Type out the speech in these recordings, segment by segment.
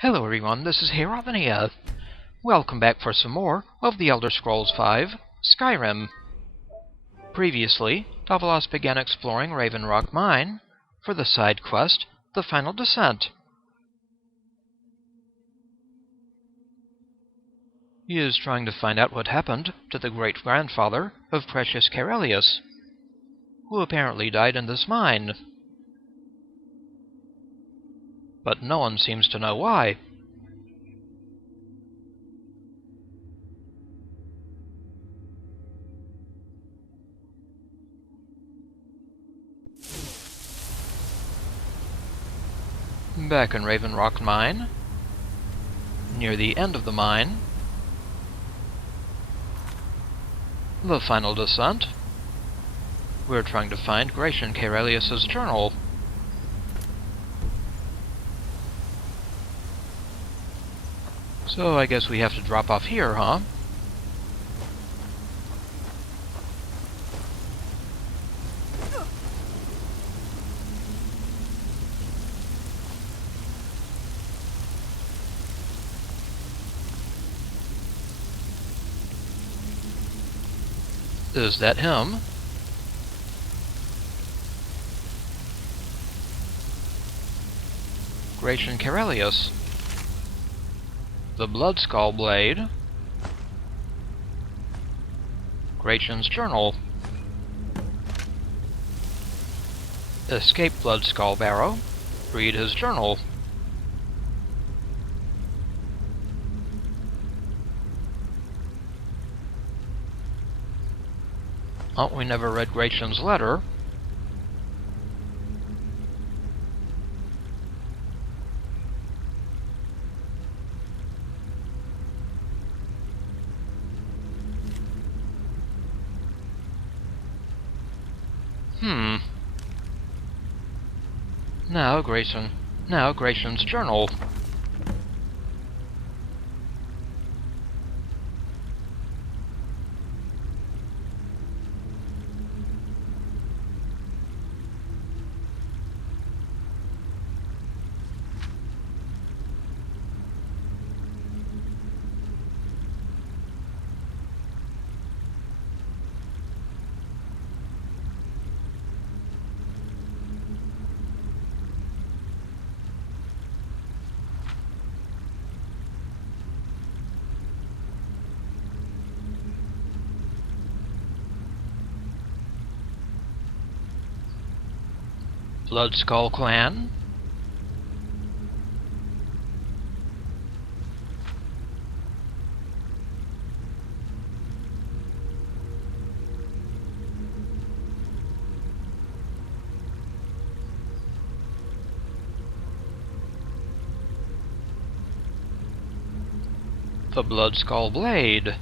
Hello everyone, this is Herovania. Welcome back for some more of The Elder Scrolls V: Skyrim. Previously, Davilas began exploring Raven Rock Mine for the side quest, The Final Descent. He is trying to find out what happened to the great-grandfather of Crescius Caerellius, who apparently died in this mine. But no one seems to know why. Back in Raven Rock Mine, near the end of the mine, the final descent, we're trying to find Gratian Caerellius' journal. So I guess we have to drop off here, huh? Is that him? Gratian Caerellius. The Bloodskal Blade. Gratian's journal. Escape Bloodskal Barrow. Read his journal. Oh, we never read Gratian's letter. Now Gratian's journal. Bloodskal Clan. The Bloodskal Blade.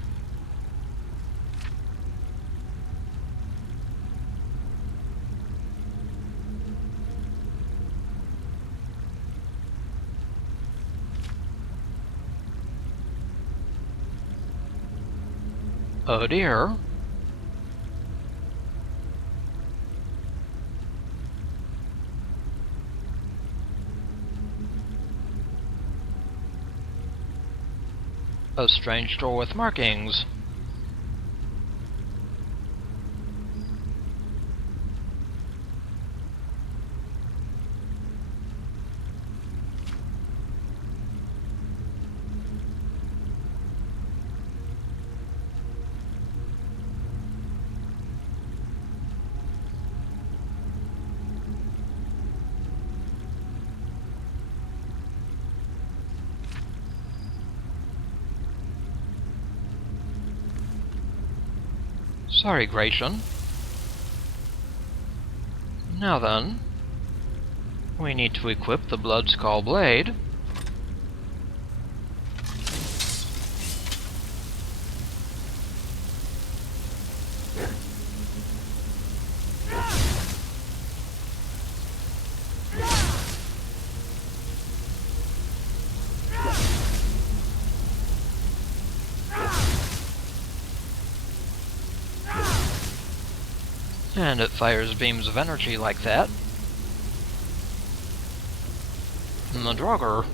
Oh dear. A strange door with markings. Sorry, Gratian. Now then, we need to equip the Bloodskal Blade. And it fires beams of energy like that. And the Draugr.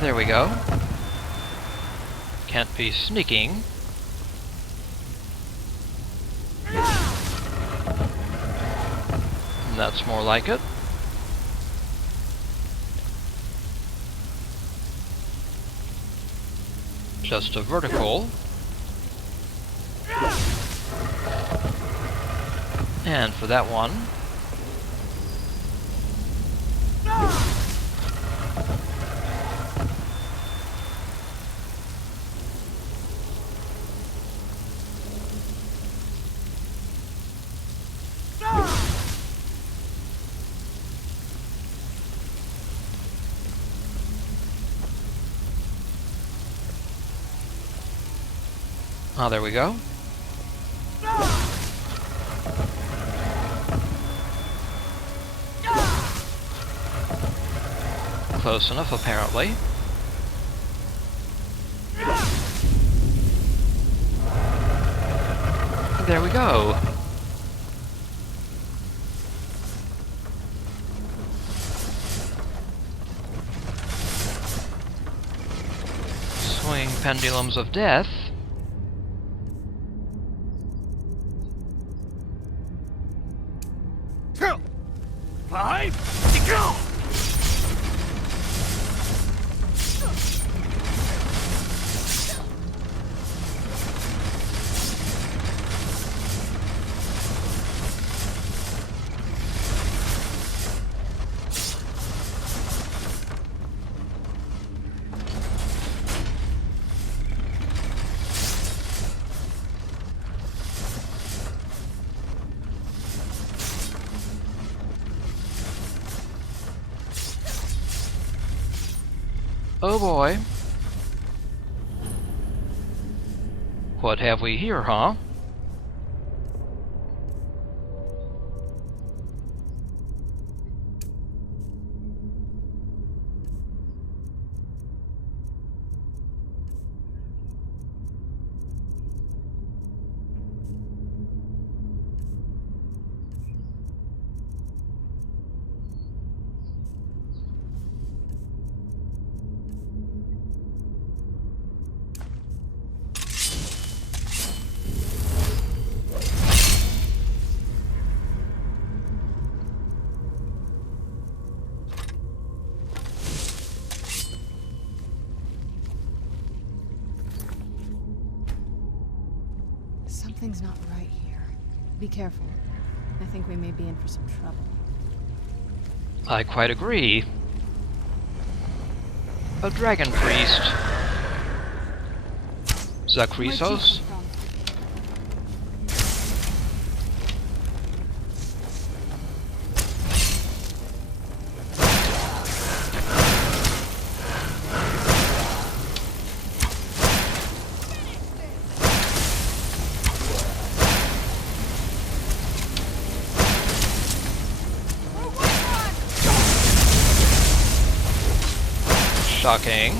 There we go. Can't be sneaking. That's more like it. Just a vertical. And for that one... Ah, there we go. Close enough, apparently. There we go. Swing pendulums of death. Oh boy. What have we here, huh? Something's not right here. Be careful. I think we may be in for some trouble. I quite agree. A dragon priest. Zakrisos? Shocking.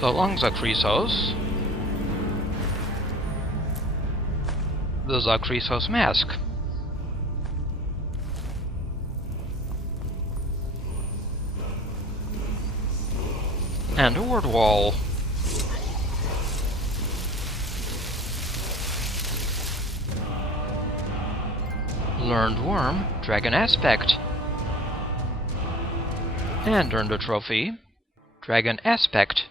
So long, Crescius. The Crescius mask. And a word wall. Learned worm, dragon aspect. And earned a trophy, dragon aspect.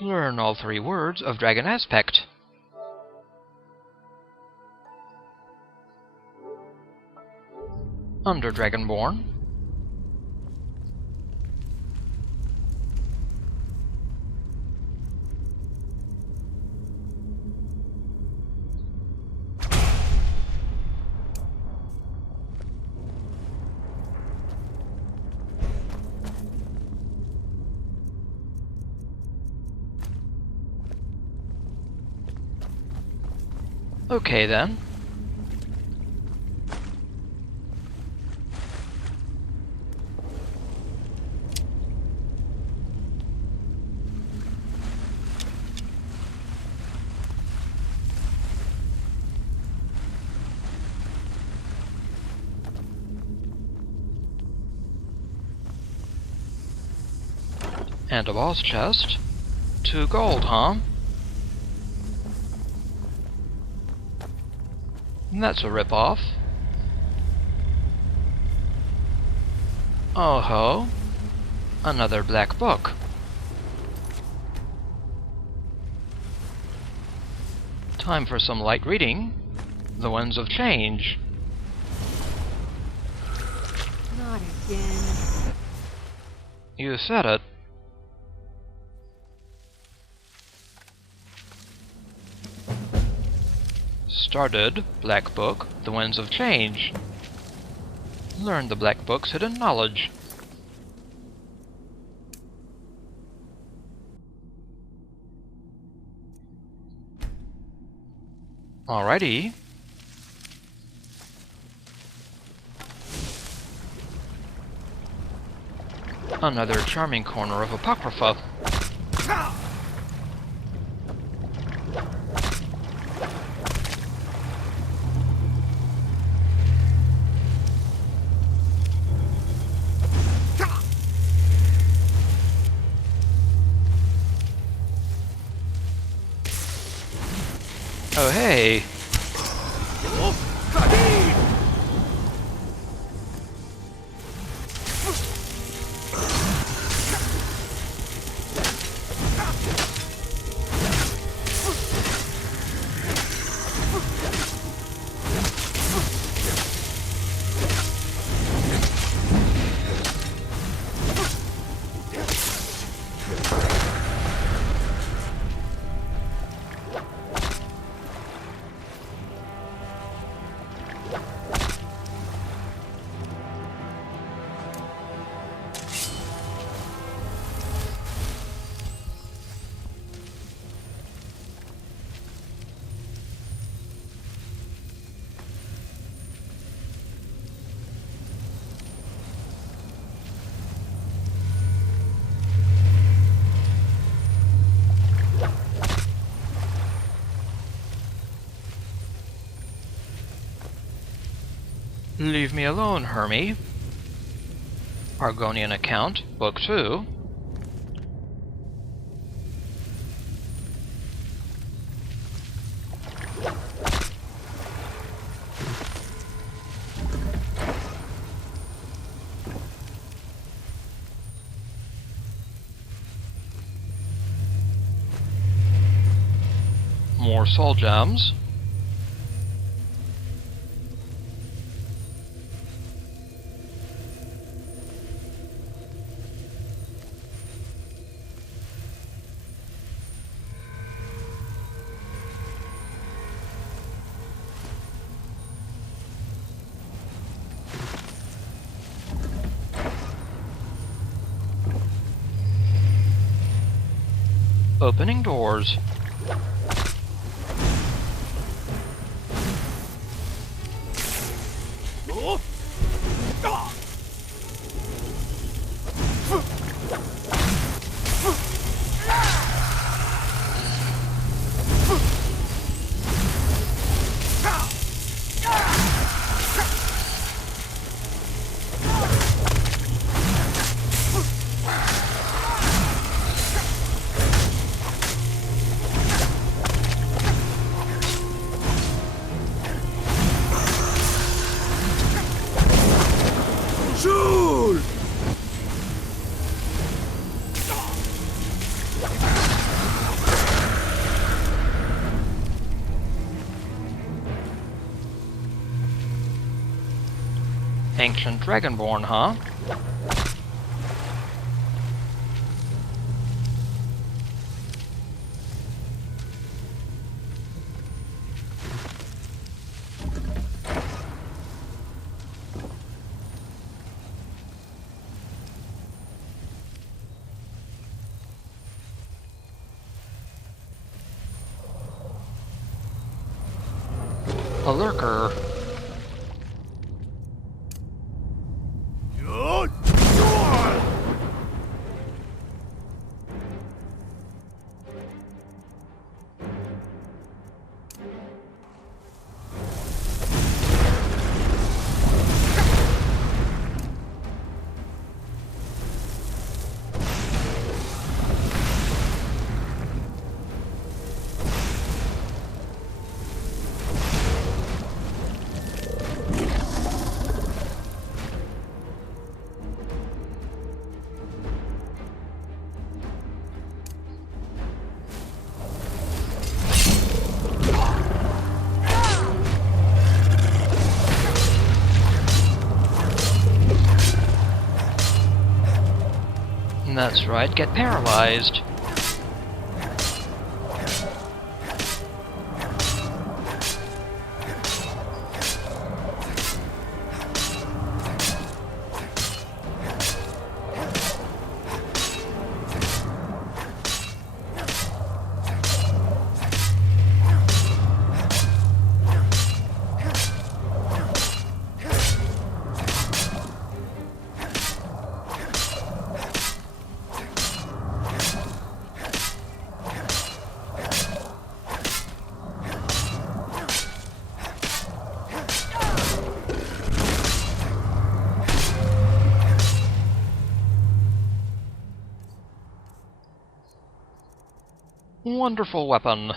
Learn all 3 words of dragon aspect. Under Dragonborn. Okay then. And a boss chest. 2 gold, huh? That's a rip-off. Oh ho. Another black book. Time for some light reading. The Winds of Change. Not again. You said it. Started Black Book, The Winds of Change. Learn the Black Book's hidden knowledge. Alrighty. Another charming corner of Apocrypha. Oh hey! Leave me alone, Hermie. Argonian Account, Book 2. More soul gems. Opening doors. Ancient Dragonborn, huh? A lurker. That's right, get paralyzed. Wonderful weapon.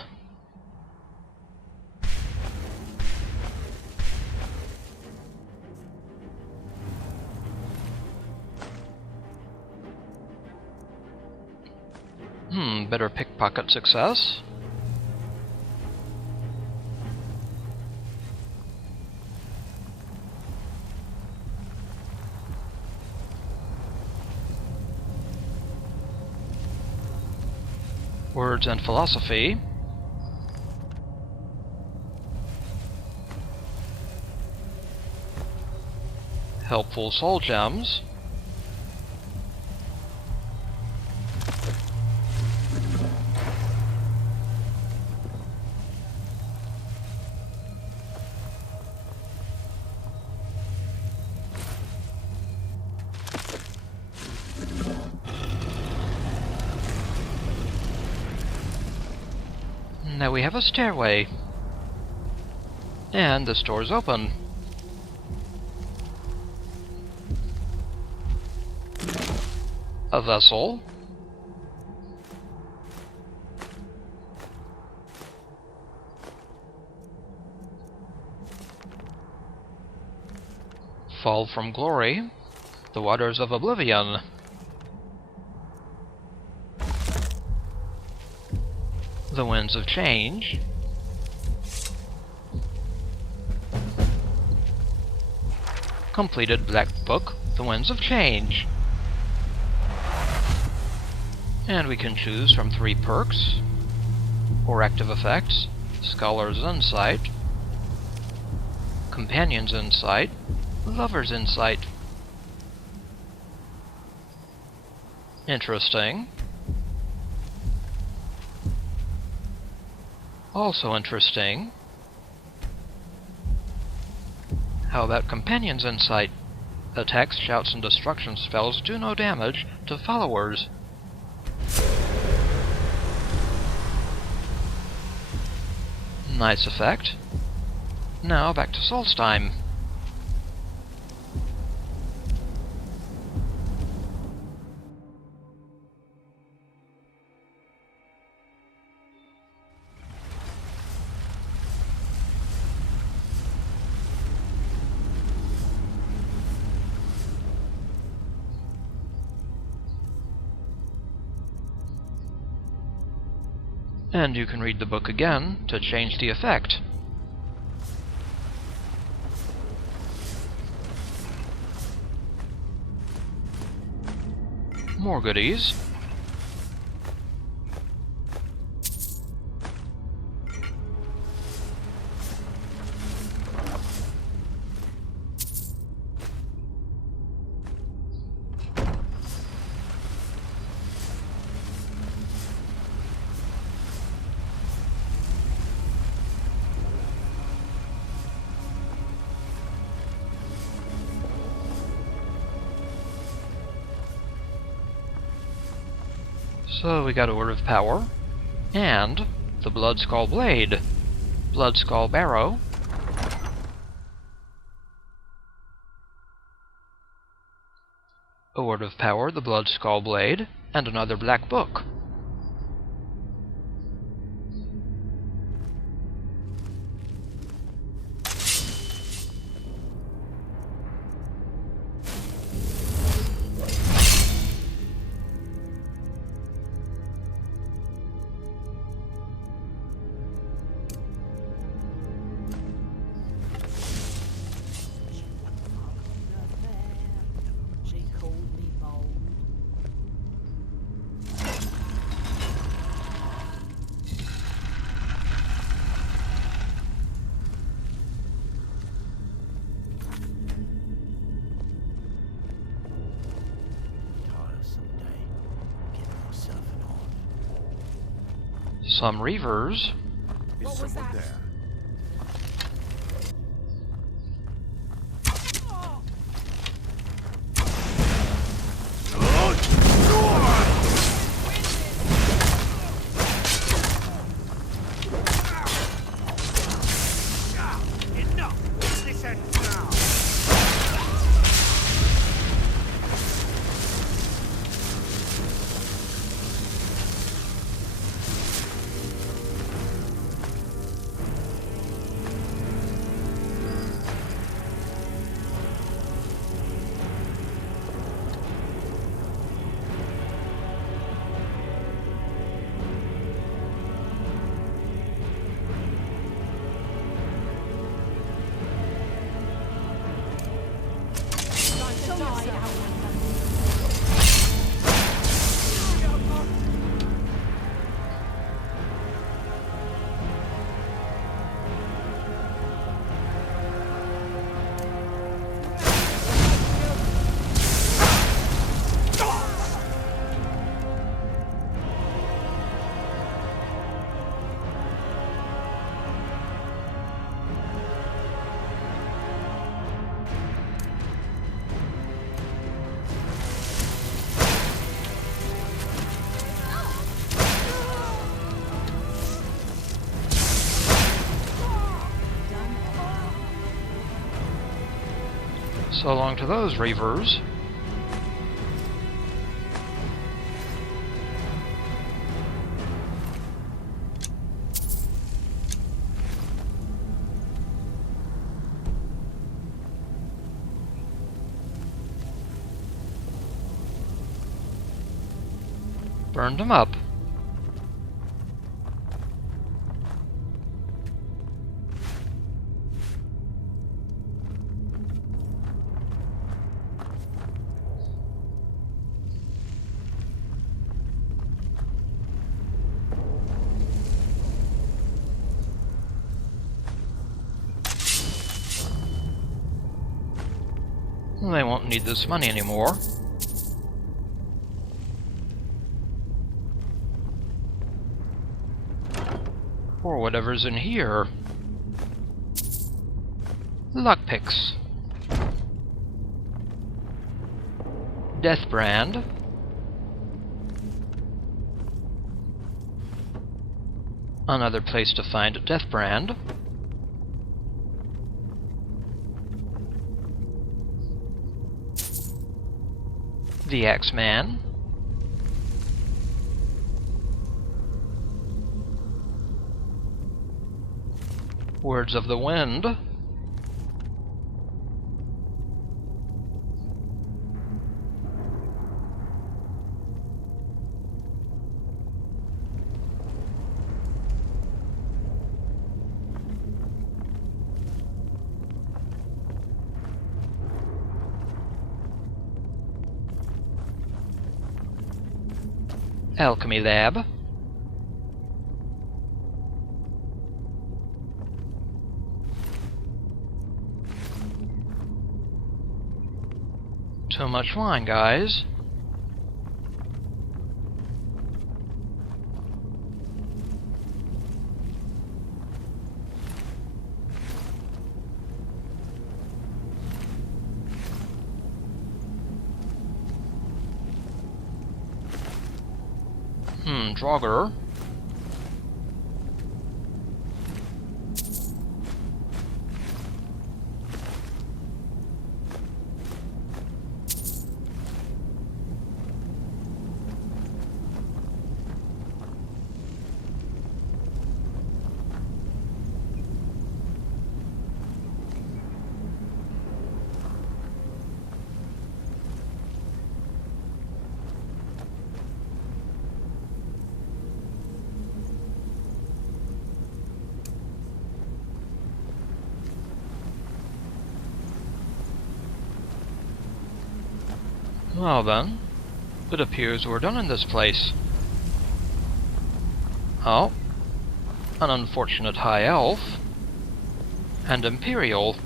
Better pickpocket success. Words and philosophy. Helpful soul gems. Now we have a stairway. And this door's open. A vessel. Fall from glory. The waters of oblivion. The winds of change. Completed Black Book, The Winds of Change. And we can choose from 3 perks, or active effects: Scholar's Insight, Companion's Insight, Lover's Insight. Interesting. Also interesting. How about Companion's Insight? Attacks, shouts, and destruction spells do no damage to followers. Nice effect. Now back to Solstheim. And you can read the book again to change the effect. More goodies. So we got a Word of Power, and the Bloodskal Blade, Bloodskal Barrow, a Word of Power, the Bloodskal Blade, and another black book. Some reavers. Is someone there? So long to those reavers. Burned them up. They won't need this money anymore. Or whatever's in here. Lockpicks. Deathbrand. Another place to find Deathbrand. The Axeman. Words of the Wind. Alchemy lab. Too much wine, guys. Draugr. Well then, it appears we're done in this place. Oh, an unfortunate high elf and Imperial.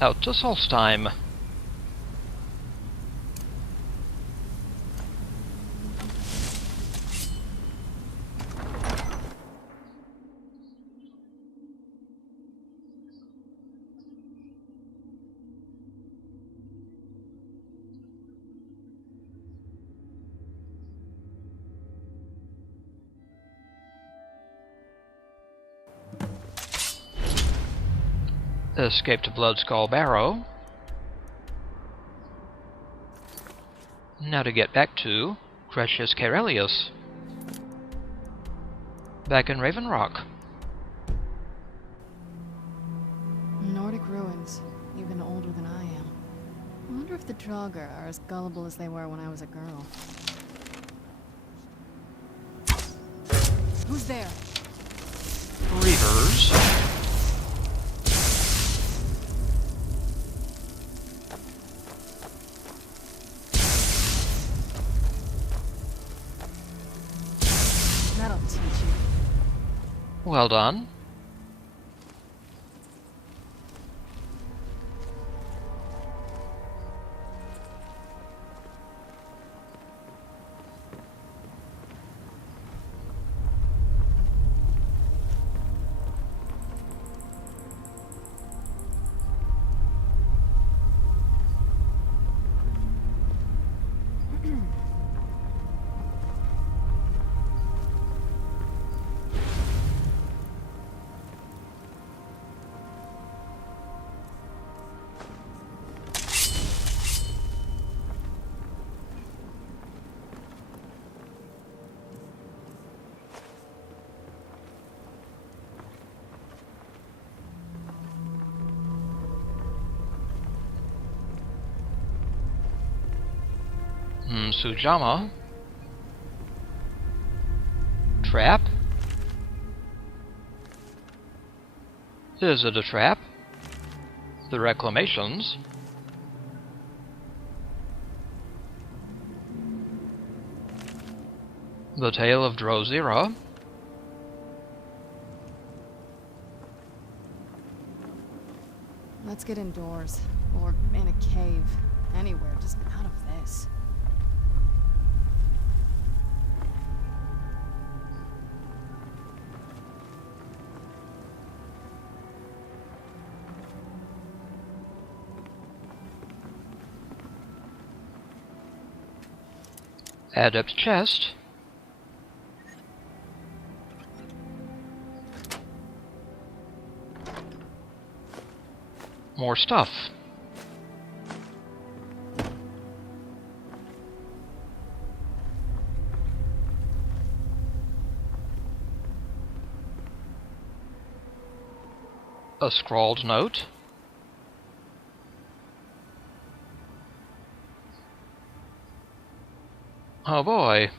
Out to Solstheim. Escape to Bloodskal Barrow. Now to get back to Crescius Caerellius. Back in Raven Rock. Nordic ruins, even older than I am. I wonder if the Draugr are as gullible as they were when I was a girl. Who's there? Reavers. That'll teach you. Well done. Sujama. Trap? Is it a trap? The reclamations? The Tale of Drozira? Let's get indoors. Or in a cave. Anywhere, just out of this. Adept chest. More stuff. A scrawled note. Oh boy.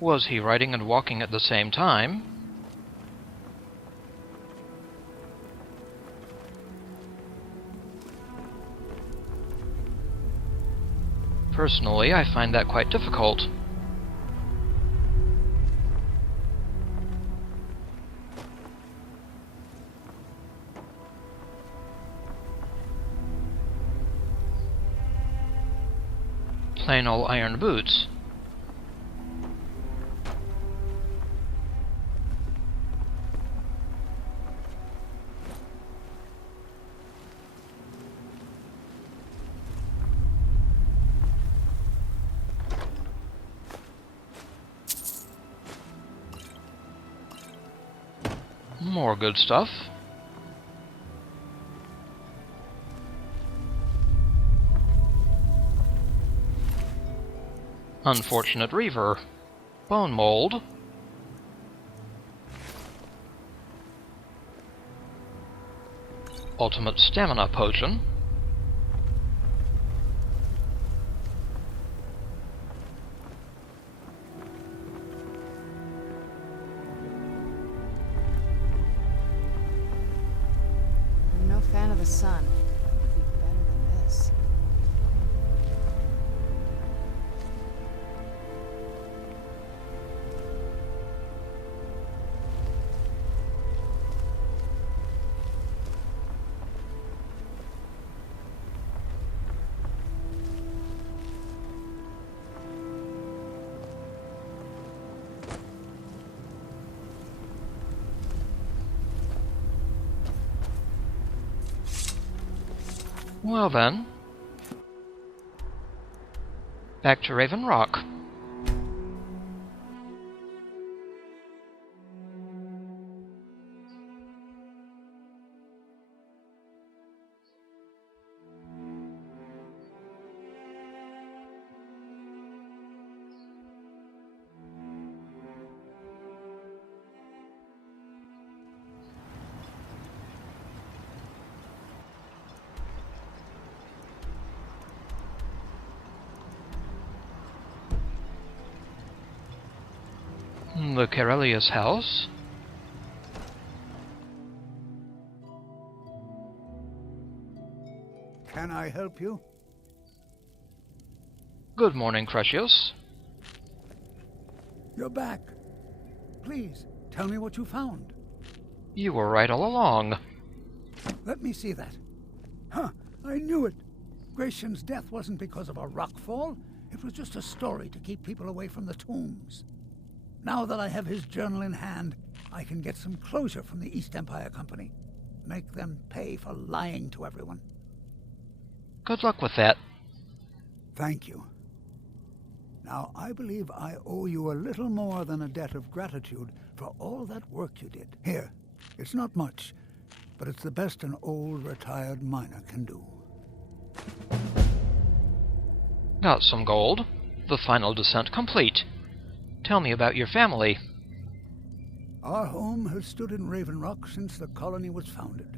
Was he riding and walking at the same time? Personally, I find that quite difficult. Plain old iron boots. More good stuff. Unfortunate Reaver. Bone mold. Ultimate stamina potion. I'm no fan of the sun. It would be better than this. Well then. Back to Raven Rock. The Caerellius house. Can I help you? Good morning, Crescius. You're back. Please, tell me what you found. You were right all along. Let me see that. Huh, I knew it. Gratian's death wasn't because of a rockfall. It was just a story to keep people away from the tombs. Now that I have his journal in hand, I can get some closure from the East Empire Company. Make them pay for lying to everyone. Good luck with that. Thank you. Now, I believe I owe you a little more than a debt of gratitude for all that work you did. Here, it's not much, but it's the best an old retired miner can do. Got some gold. The final descent complete. Tell me about your family. Our home has stood in Raven Rock since the colony was founded.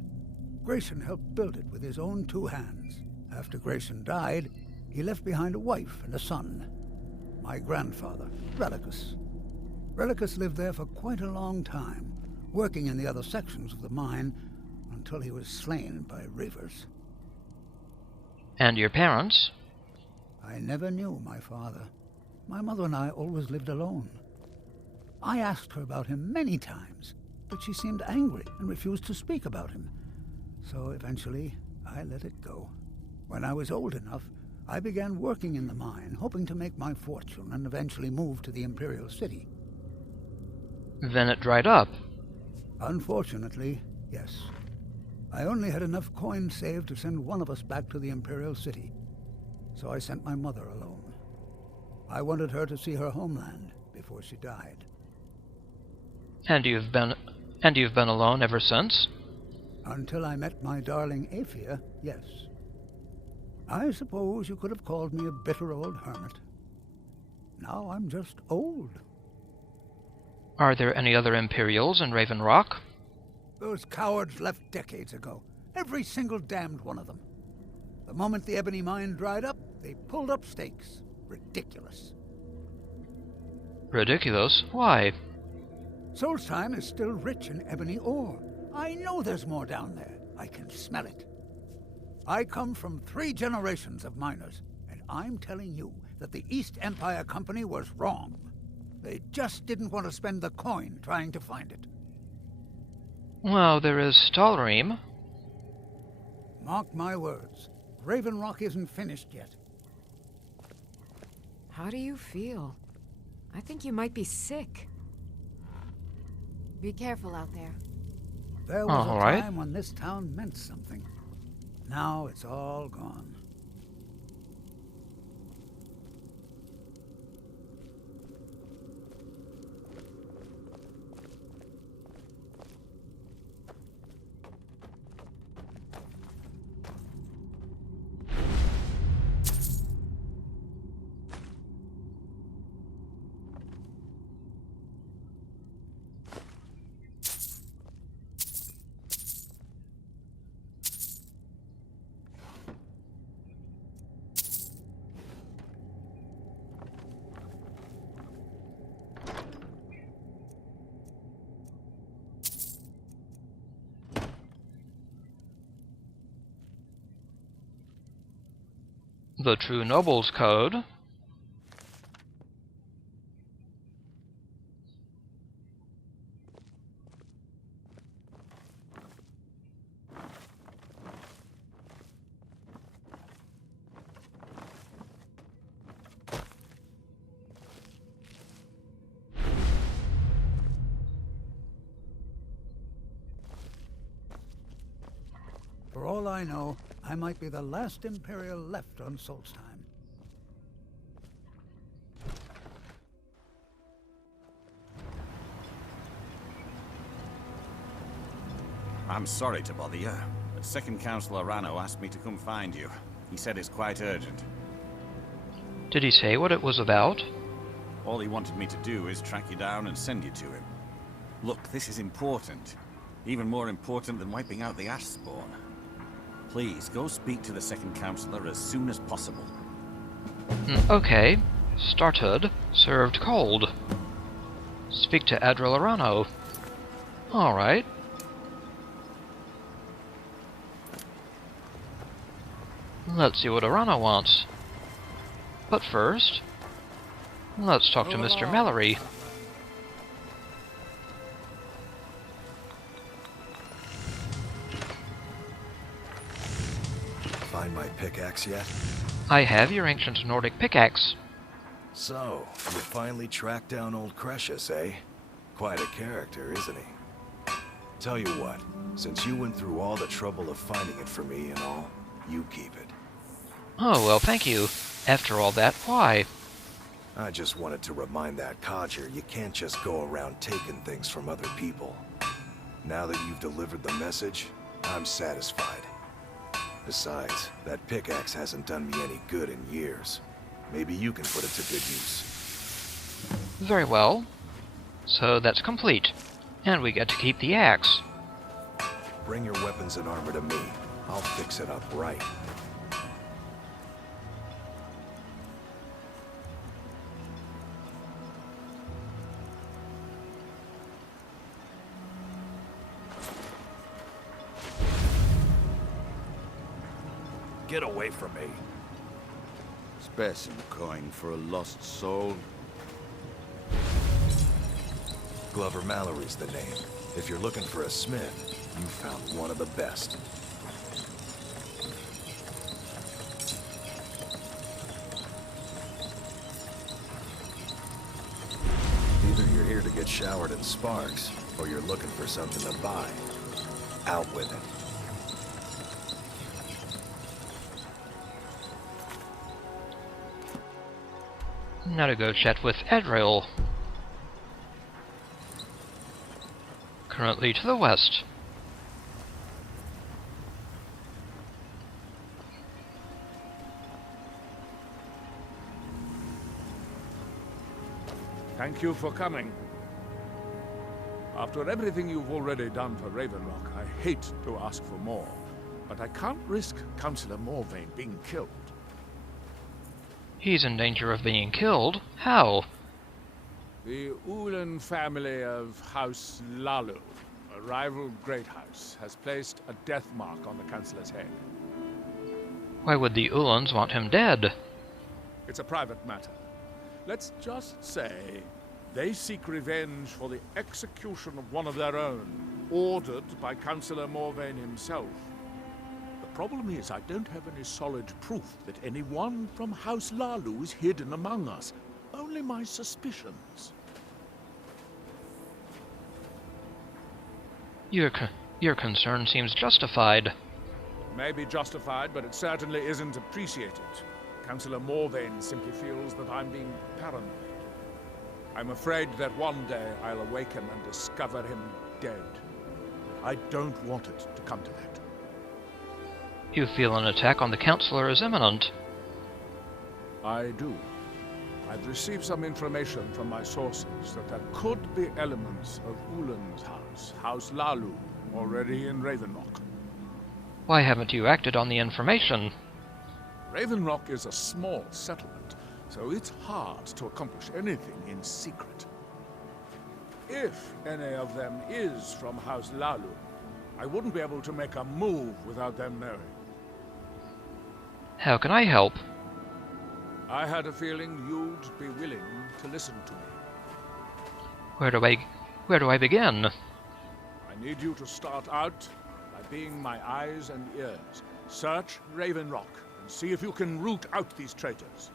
Gratian helped build it with his own 2 hands. After Gratian died, he left behind a wife and a son. My grandfather, Relicus. Relicus lived there for quite a long time, working in the other sections of the mine until he was slain by reavers. And your parents? I never knew my father. My mother and I always lived alone. I asked her about him many times, but she seemed angry and refused to speak about him. So eventually, I let it go. When I was old enough, I began working in the mine, hoping to make my fortune and eventually move to the Imperial City. Then it dried up. Unfortunately, yes. I only had enough coins saved to send one of us back to the Imperial City. So I sent my mother alone. I wanted her to see her homeland before she died. And you've been alone ever since? Until I met my darling Aphia, yes. I suppose you could have called me a bitter old hermit. Now I'm just old. Are there any other Imperials in Raven Rock? Those cowards left decades ago. Every single damned one of them. The moment the ebony mine dried up, they pulled up stakes. Ridiculous. Ridiculous? Why? Solstheim is still rich in ebony ore. I know there's more down there. I can smell it. I come from 3 generations of miners, and I'm telling you that the East Empire Company was wrong. They just didn't want to spend the coin trying to find it. Well, there is Stalrim. Mark my words, Raven Rock isn't finished yet. How do you feel? I think you might be sick. Be careful out there. There was All a right. time when this town meant something. Now it's all gone. The True Nobles Code. For all I know, I might be the last Imperial left on Solstheim. I'm sorry to bother you, but Second Councillor Rano asked me to come find you. He said it's quite urgent. Did he say what it was about? All he wanted me to do is track you down and send you to him. Look, this is important. Even more important than wiping out the Ash Spawn. Please, go speak to the Second Councillor as soon as possible. Okay. Started. Served cold. Speak to Adral Arano. Alright. Let's see what Arano wants. But first, let's talk to Mr. Mallory. Find my pickaxe yet? I have your ancient Nordic pickaxe. So, you finally tracked down old Crescius, eh? Quite a character, isn't he? Tell you what, since you went through all the trouble of finding it for me and all, you keep it. Oh, well, thank you. After all that, why? I just wanted to remind that codger you can't just go around taking things from other people. Now that you've delivered the message, I'm satisfied. Besides, that pickaxe hasn't done me any good in years. Maybe you can put it to good use. Very well. So that's complete. And we get to keep the axe. Bring your weapons and armor to me. I'll fix it up right. Get away from me. Spare some coin for a lost soul. Glover Mallory's the name. If you're looking for a smith, you found one of the best. Either you're here to get showered in sparks, or you're looking for something to buy. Out with it. Now to go chat with Adral. Currently to the west. Thank you for coming. After everything you've already done for Ravenrock, I hate to ask for more, but I can't risk Councillor Morvayn being killed. He's in danger of being killed? How? The Ulan family of House Lalu, a rival great house, has placed a death mark on the Councillor's head. Why would the Ulans want him dead? It's a private matter. Let's just say they seek revenge for the execution of one of their own, ordered by Councillor Morvayn himself. The problem is I don't have any solid proof that anyone from House Lalu is hidden among us. Only my suspicions. Your concern seems justified. It may be justified, but it certainly isn't appreciated. Councillor Morvayn simply feels that I'm being paranoid. I'm afraid that one day I'll awaken and discover him dead. I don't want it to come to that. You feel an attack on the Councillor is imminent. I do. I've received some information from my sources that there could be elements of Ulan's house, House Lalu, already in Ravenrock. Why haven't you acted on the information? Ravenrock is a small settlement, so it's hard to accomplish anything in secret. If any of them is from House Lalu, I wouldn't be able to make a move without them knowing. How can I help? I had a feeling you'd be willing to listen to me. Where do I begin? I need you to start out by being my eyes and ears. Search Ravenrock and see if you can root out these traitors.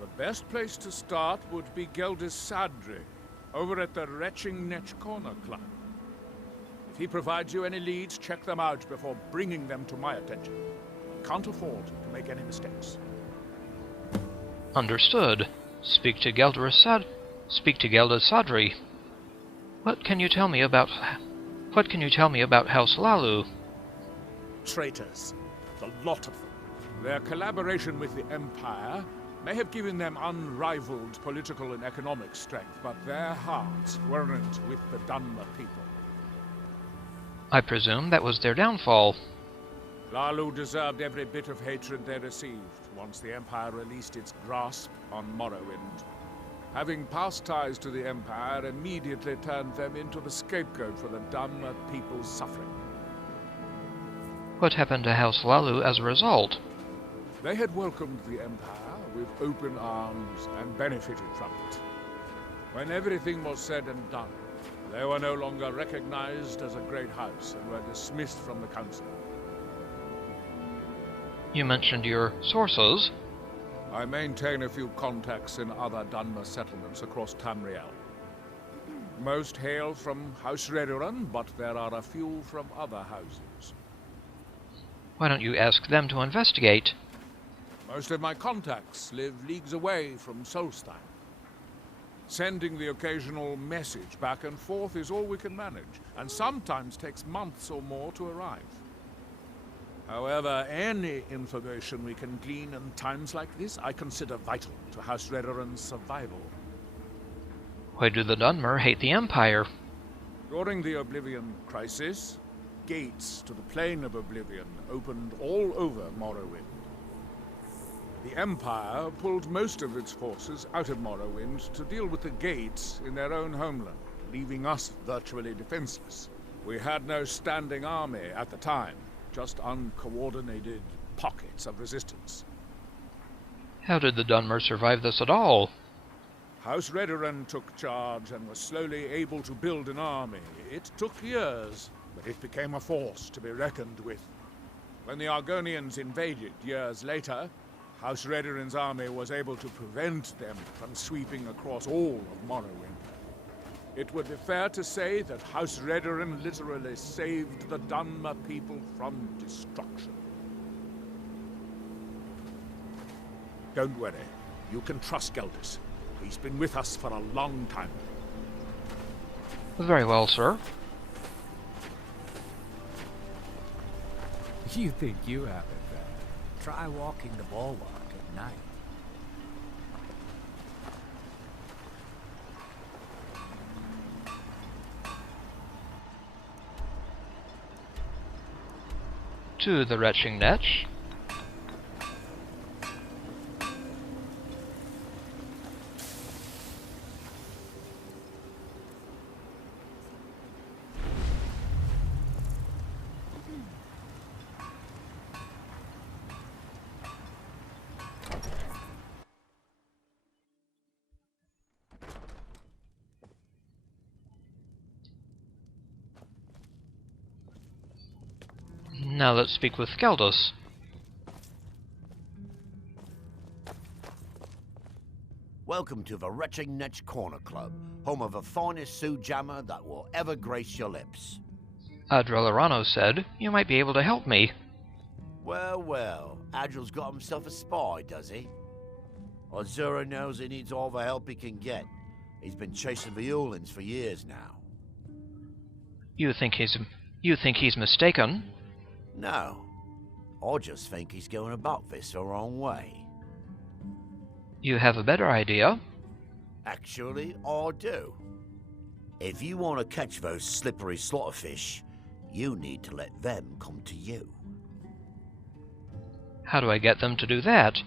The best place to start would be Geldis Sadri, over at the Retching Netch Corner Club. If he provides you any leads, check them out before bringing them to my attention. I can't afford to make any mistakes. Understood. Speak to Geldis Sadri. What can you tell me about House Lalu? Traitors. The lot of them. Their collaboration with the Empire may have given them unrivaled political and economic strength, but their hearts weren't with the Dunmer people. I presume that was their downfall. Lalu deserved every bit of hatred they received once the Empire released its grasp on Morrowind. Having past ties to the Empire immediately turned them into the scapegoat for the Dunmer people's suffering. What happened to House Lalu as a result? They had welcomed the Empire with open arms and benefited from it. When everything was said and done, they were no longer recognized as a great house and were dismissed from the council. You mentioned your sources. I maintain a few contacts in other Dunmer settlements across Tamriel. Most hail from House Redoran, but there are a few from other houses. Why don't you ask them to investigate? Most of my contacts live leagues away from Solstein. Sending the occasional message back and forth is all we can manage, and sometimes takes months or more to arrive. However, any information we can glean in times like this, I consider vital to House Redoran's survival. Why do the Dunmer hate the Empire? During the Oblivion Crisis, gates to the Plane of Oblivion opened all over Morrowind. The Empire pulled most of its forces out of Morrowind to deal with the gates in their own homeland, leaving us virtually defenseless. We had no standing army at the time, just uncoordinated pockets of resistance. How did the Dunmer survive this at all? House Redoran took charge and was slowly able to build an army. It took years, but it became a force to be reckoned with. When the Argonians invaded years later, House Redoran's army was able to prevent them from sweeping across all of Morrowind. It would be fair to say that House Redoran literally saved the Dunmer people from destruction. Don't worry. You can trust Geldis. He's been with us for a long time. Very well, sir. You think you have it bad? Try walking the bulwark at night. to the retching niche. Now let's speak with Skeldus. Welcome to the Retching Niche Corner Club, home of the finest Sujammer that will ever grace your lips. Adrelorano said you might be able to help me. Well, well, Adril's got himself a spy, does he? Azura knows he needs all the help he can get. He's been chasing the Ulans for years now. You think he's mistaken? No. I just think he's going about this the wrong way. You have a better idea? Actually, I do. If you want to catch those slippery slaughterfish, you need to let them come to you. How do I get them to do that?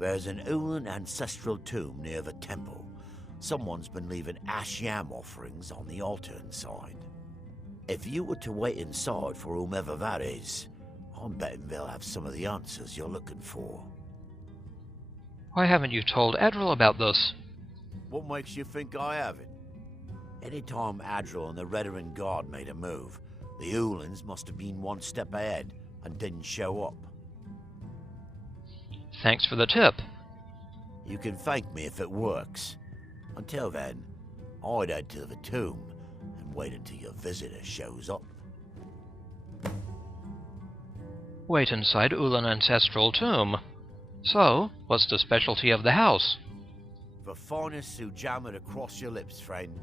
There's an Ulan ancestral tomb near the temple. Someone's been leaving ash yam offerings on the altar inside. If you were to wait inside for whomever that is, I'm betting they'll have some of the answers you're looking for. Why haven't you told Adril about this? What makes you think I haven't? Anytime Adril and the Redarin Guard made a move, the Ulans must have been one step ahead and didn't show up. Thanks for the tip. You can thank me if it works. Until then, I'd head to the tomb and wait until your visitor shows up. Wait inside Ulan ancestral tomb. So, what's the specialty of the house? The finest Sujammer to cross your lips, friend.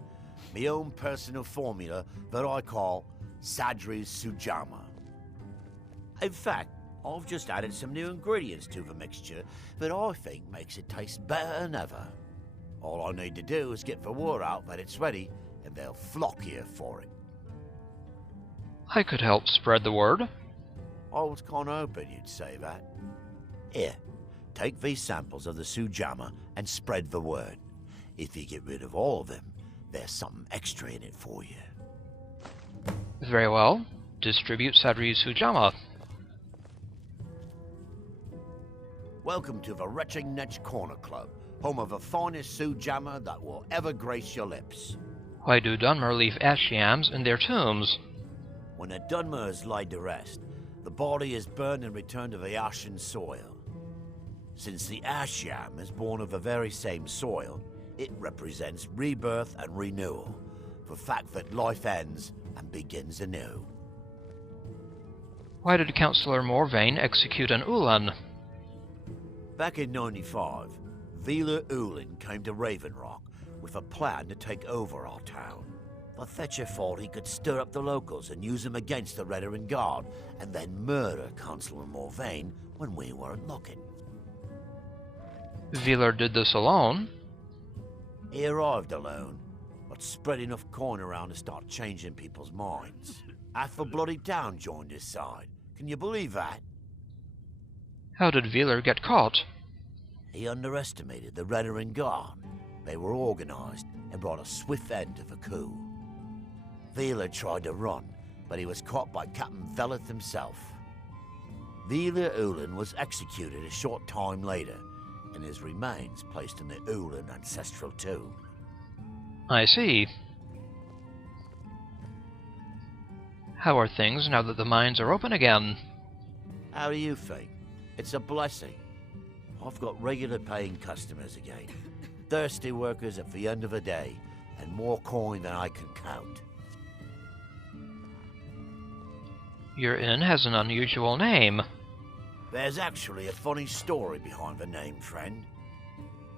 My own personal formula that I call Sadri's Sujammer. In fact, I've just added some new ingredients to the mixture that I think makes it taste better than ever. All I need to do is get the word out that it's ready, and they'll flock here for it. I could help spread the word. I was kind of hoping you'd say that. Here, take these samples of the Sujammer and spread the word. If you get rid of all of them, there's something extra in it for you. Very well. Distribute Sadri's Sujammer. Welcome to the Retching Niche Corner Club, home of the finest Sujammer that will ever grace your lips. Why do Dunmer leave ash yams in their tombs? When a Dunmer is laid to rest, the body is burned and returned to the ashen soil. Since the ash yam is born of the very same soil, it represents rebirth and renewal, the fact that life ends and begins anew. Why did Councillor Morvain execute an Ulan? Back in 95, Vila Ulan came to Raven Rock with a plan to take over our town. The Fetcher thought he could stir up the locals and use them against the Redarin Guard, and then murder Councillor Morvain when we weren't looking. Wheeler did this alone? He arrived alone, but spread enough coin around to start changing people's minds. Half the bloody town joined his side. Can you believe that? How did Wheeler get caught? He underestimated the Redarin Guard. They were organized and brought a swift end to the coup. Wheeler tried to run, but he was caught by Captain Veleth himself. Wheeler Ulan was executed a short time later, and his remains placed in the Ulan ancestral tomb. I see. How are things now that the mines are open again? How do you think? It's a blessing. I've got regular paying customers again. Thirsty workers at the end of the day, and more coin than I can count. Your inn has an unusual name. There's actually a funny story behind the name, friend.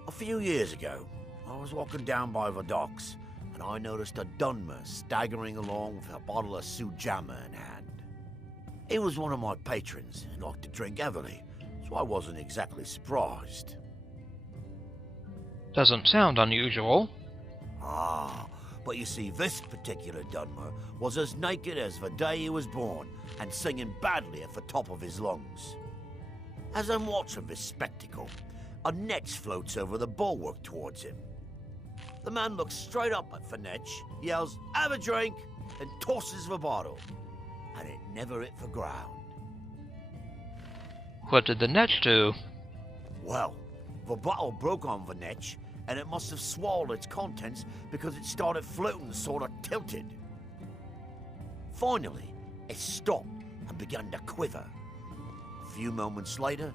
A few years ago, I was walking down by the docks, and I noticed a Dunmer staggering along with a bottle of Sujammer in hand. He was one of my patrons and liked to drink heavily, so I wasn't exactly surprised. Doesn't sound unusual. Ah, But you see, this particular Dunmer was as naked as the day he was born, and singing badly at the top of his lungs. As I'm watching this spectacle, a netch floats over the bulwark towards him. The man looks straight up at the netch, yells, "Have a drink," and tosses the bottle. And it never hit the ground. What did the netch do? Well, the bottle broke on the netch, and it must have swallowed its contents because it started floating sort of tilted. Finally, it stopped and began to quiver. A few moments later,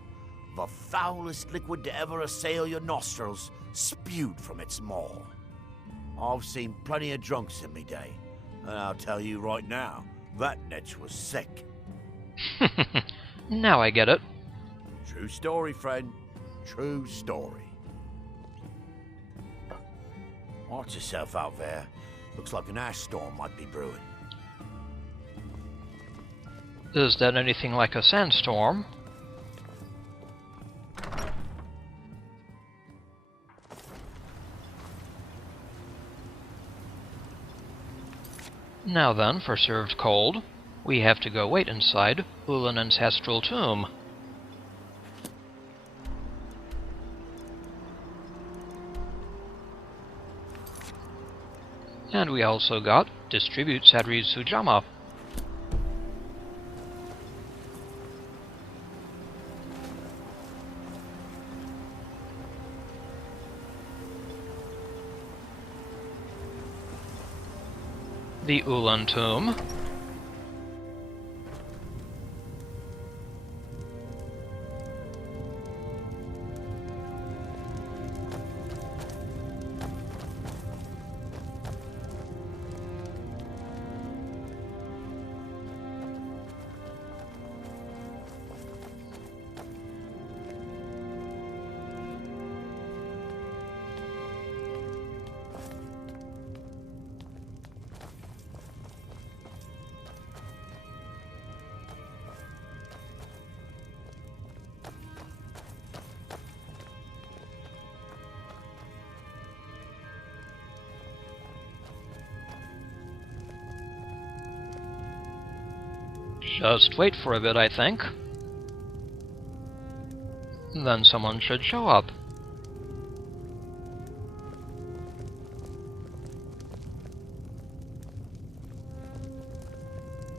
the foulest liquid to ever assail your nostrils spewed from its maw. I've seen plenty of drunks in me day, and I'll tell you right now, that netch was sick. Now I get it. True story, friend. True story. Watch yourself out there. Looks like an ash storm might be brewing. Is that anything like a sandstorm? Now then, for served cold, we have to go wait inside Ulan Ancestral Tomb. And we also got Distribute Sadri's Sujama. The Ulan Tomb. Just wait for a bit, I think. Then someone should show up.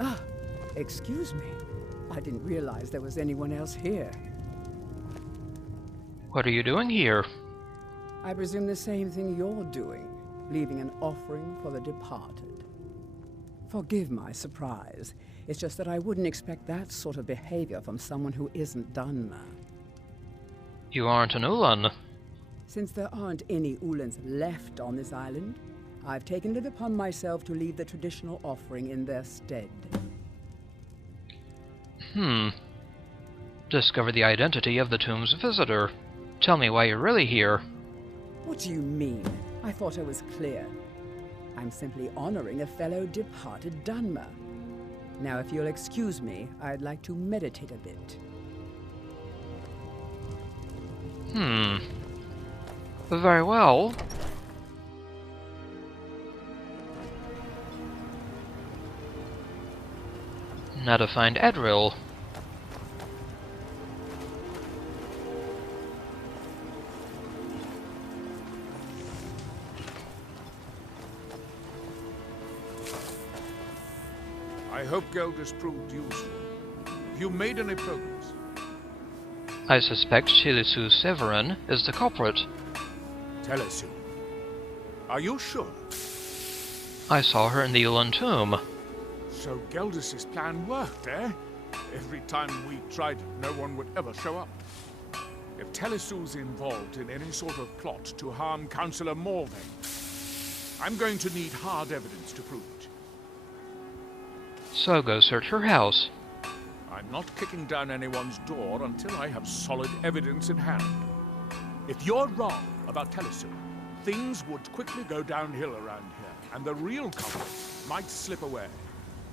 Ah, excuse me. I didn't realize there was anyone else here. What are you doing here? I presume the same thing you're doing, leaving an offering for the departed. Forgive my surprise. It's just that I wouldn't expect that sort of behavior from someone who isn't Dunmer. You aren't an Ulan. Since there aren't any Ulans left on this island, I've taken it upon myself to leave the traditional offering in their stead. Discover the identity of the tomb's visitor. Tell me why you're really here. What do you mean? I thought I was clear. I'm simply honoring a fellow departed Dunmer. Now, if you'll excuse me, I'd like to meditate a bit. Very well. Now to find Adril. I hope Gelders proved useful. Have you made any progress? I suspect Shilisu Severin is the culprit. Telesu. Are you sure? I saw her in the Ulan tomb. So Gelders' plan worked, eh? Every time we tried, no one would ever show up. If Telesu's involved in any sort of plot to harm Councillor Morven, I'm going to need hard evidence to prove it. So go search her house. I'm not kicking down anyone's door until I have solid evidence in hand. If you're wrong about Telesu, things would quickly go downhill around here, and the real culprit might slip away.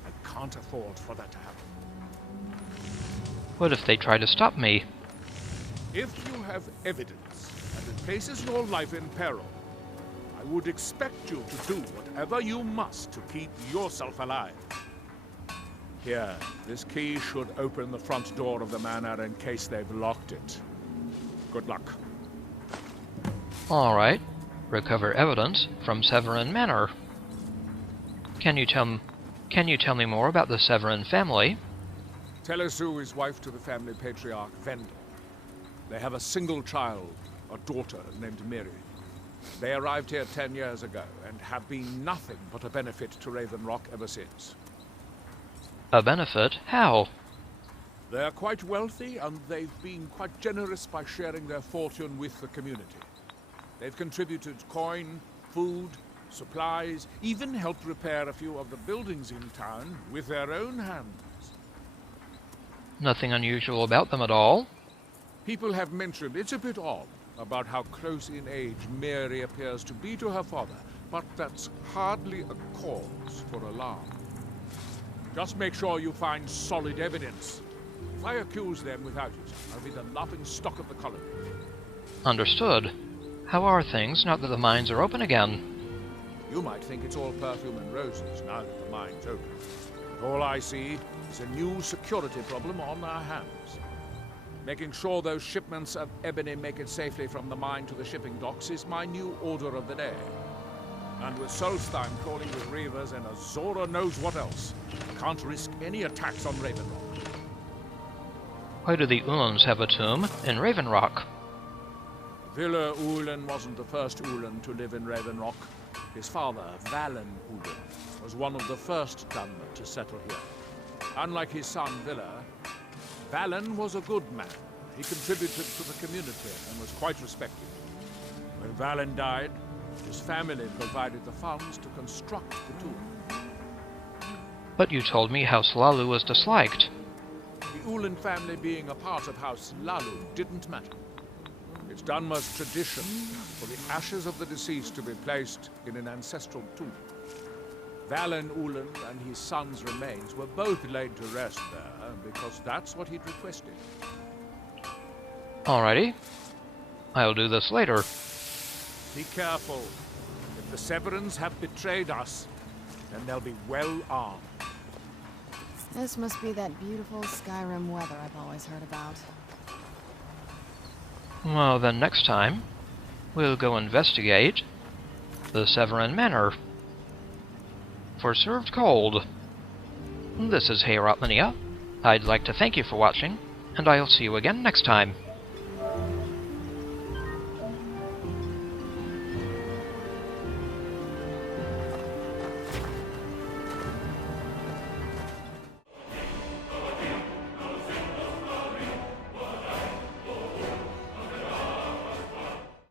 I can't afford for that to happen. What if they try to stop me? If you have evidence and it places your life in peril, I would expect you to do whatever you must to keep yourself alive. Here, this key should open the front door of the manor in case they've locked it. Good luck. Alright. Recover evidence from Severin Manor. Can you tell me more about the Severin family? Telesu is wife to the family patriarch Vendel. They have a single child, a daughter named Miri. They arrived here 10 years ago and have been nothing but a benefit to Raven Rock ever since. A benefit? How? They're quite wealthy, and they've been quite generous by sharing their fortune with the community. They've contributed coin, food, supplies, even helped repair a few of the buildings in town with their own hands. Nothing unusual about them at all? People have mentioned it's a bit odd about how close in age Mary appears to be to her father, but that's hardly a cause for alarm. Just make sure you find solid evidence. If I accuse them without it, I'll be the laughing stock of the colony. Understood. How are things now that the mines are open again? You might think it's all perfume and roses now that the mine's open. But all I see is a new security problem on our hands. Making sure those shipments of ebony make it safely from the mine to the shipping docks is my new order of the day. And with Solstein crawling with reavers and Azora knows what else, I can't risk any attacks on Raven Rock. Why do the Ulans have a tomb in Raven Rock? Villa Ulan wasn't the first Ulan to live in Raven Rock. His father, Valen Ulan, was one of the first gunmen to settle here. Unlike his son, Villa, Valen was a good man. He contributed to the community and was quite respected. When Valen died, his family provided the funds to construct the tomb. But you told me House Lalu was disliked. The Ulan family being a part of House Lalu didn't matter. It's Dunmer's tradition for the ashes of the deceased to be placed in an ancestral tomb. Valen Ulan and his son's remains were both laid to rest there because that's what he'd requested. Alrighty. I'll do this later. Be careful. If the Severins have betrayed us, then they'll be well armed. This must be that beautiful Skyrim weather I've always heard about. Well, then next time, we'll go investigate the Severin Manor. For served cold. This is Hey Rotmania. I'd like to thank you for watching, and I'll see you again next time.